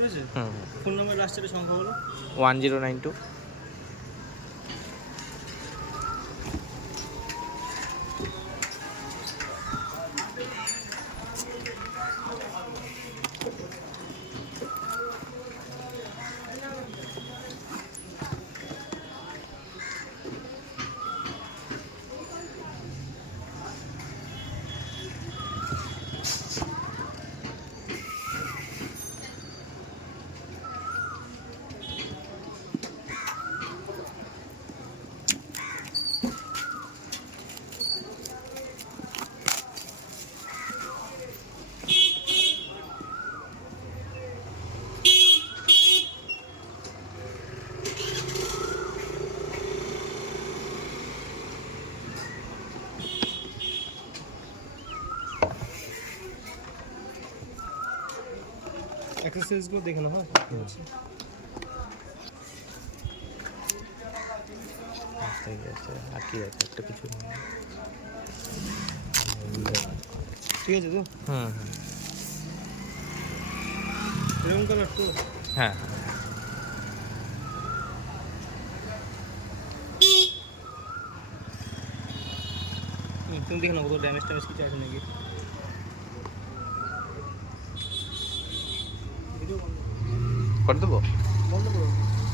ঠিক আছে। Phone number লাস্টের সংখ্যা হলো 1092। এক্সারসাইজগুলো দেখে নাও। হ্যাঁ, আর কি আছে, একটা কিছু ঠিক আছে তো। এরকম কালার তো। হ্যাঁ, তুমি দেখে নাও কত ড্যামেজ ট্যামেজ কিছু আছে নাকি। করে দেবো। বন্ধ করো।